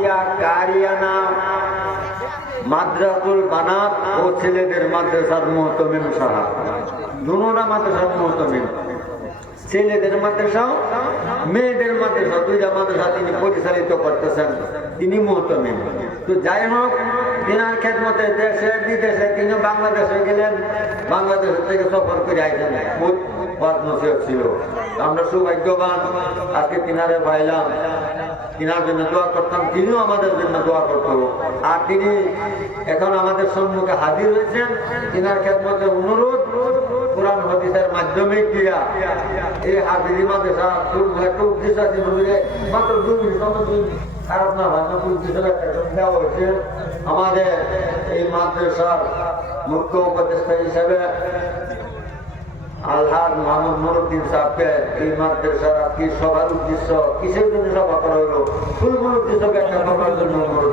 আলিয়া কারিয়ানা মাদ্রাসুল বানাত ও ছেলেদের মাদ্রাসার মুহতামিম সাহেব, দুটোটা মাদ্রাসার মুহতামিম, ছেলেদের মাদ্রাসা মেয়েদের মাদ্রাসা, দুইটা মাদ্রাসা তিনি পরিচালিত করতেছেন, তিনি মুহতামিম। তো যাই হোক, তিনার খেদমতে দেশে বিদেশে তিনি বাংলাদেশে গেলেন, বাংলাদেশ থেকে সফর করে আইলেন, খুব নসিহত ছিল। আমরা সৌভাগ্যবান আজকে তিনারে পাইলাম, তিনার জন্য দোয়া করতাম, তিনিও আমাদের জন্য দোয়া করতো। আর তিনি এখন আমাদের সম্মুখে হাজির হয়েছেন, তিনার খেদমতে অনুরোধ কোরআন হাদিসের মাধ্যমে দিয়া এই হাজিরি মাদ্রাসা একটা উদ্দেশ্য আছে, মাত্র 2 মিনিট খারাপ না ভালো উদ্দেশ্য দেওয়া হয়েছে। আমাদের এই মাদ্রাসার মুখ্য উপদেষ্টা হিসাবে আলহাজ মোহাম্মদ নুরুদ্দিন সাহেবকে এই মাদ্রাসার কি সবার উদ্দেশ্য কিসের জন্য সভা করা হলো, ফুলগুলোর উদ্দেশ্য ব্যাখ্যা করার জন্য অনুরোধ